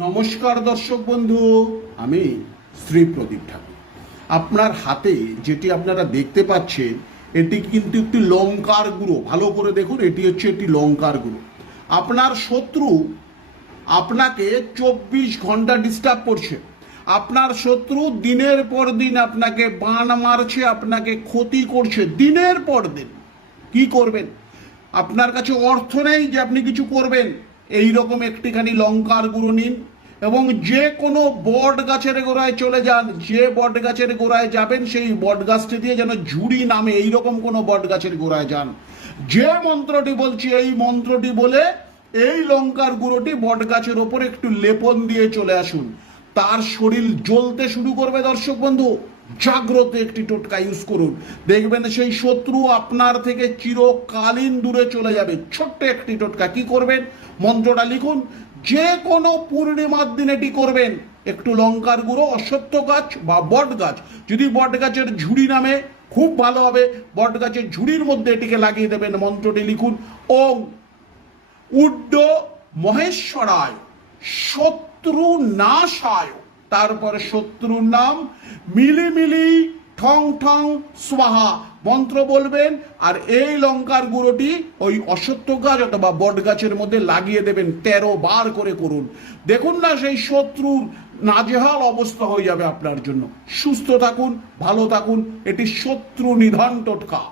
নমস্কার দর্শক বন্ধু, আমি শ্রী প্রদীপ ঠাকুর। আপনার হাতে যেটি আপনারা দেখতে পাচ্ছেন এটি কিন্তু একটি লঙ্কার গুঁড়ো। ভালো করে দেখুন, এটি হচ্ছে একটি লঙ্কার গুঁড়ো। আপনার শত্রু আপনাকে 24 ঘন্টা ডিস্টার্ব করছে। আপনার শত্রু দিনের পর দিন আপনাকে বাণ মারছে, আপনাকে ক্ষতি করছে দিনের পর দিন। কি করবেন? আপনার কাছে অর্থ নেই যে আপনি কিছু করবেন। এই রকম একটিখানি লঙ্কার গুঁড়ো নিন এবং যে কোনো বট গাছের গোড়ায় চলে যান। যে বট গাছের গোড়ায় যাবেন সেই বট গাছটি দিয়ে যেন ঝুড়ি নামে, এইরকম কোনো বট গাছের গোড়ায় যান। যে মন্ত্রটি বলছি এই মন্ত্রটি বলে এই লঙ্কার গুঁড়োটি বট গাছের ওপর একটু লেপন দিয়ে চলে আসুন। তার শরীর জ্বলতে শুরু করবে। দর্শক বন্ধু, জাগ্রত একটি টোটকা ইউজ করুন, দেখবেন সেই শত্রু আপনার থেকে চিরকালীন দূরে চলে যাবে। ছোট্ট একটি টোটকা। কি করবেন? মন্ত্রটা লিখুন, যে কোনো পূর্ণিমার দিন এটি করবেন। একটু লঙ্কার গুঁড়ো, অশ্বত্থ গাছ বা বট গাছ, যদি বট গাছের ঝুড়ি নামে খুব ভালো হবে। বট গাছের ঝুড়ির মধ্যে এটিকে লাগিয়ে দেবেন। মন্ত্রটি লিখুন, ওম উড্ড মহেশ্বরায় শত্রু নাশায়। তারপরে শত্রুর নাম মিলিমিলি ঠং ঠং স্বাহা মন্ত্র বলবেন। আর এই লঙ্কার গুঁড়োটি ওই অশ্বত্থ গাছ অথবা বট গাছের মধ্যে লাগিয়ে দেবেন। 13 বার করে করুন। দেখুন না, সেই শত্রুর নাজেহাল অবস্থা হয়ে যাবে আপনার জন্য। সুস্থ থাকুন, ভালো থাকুন। এটি শত্রু নিধন টোটকা।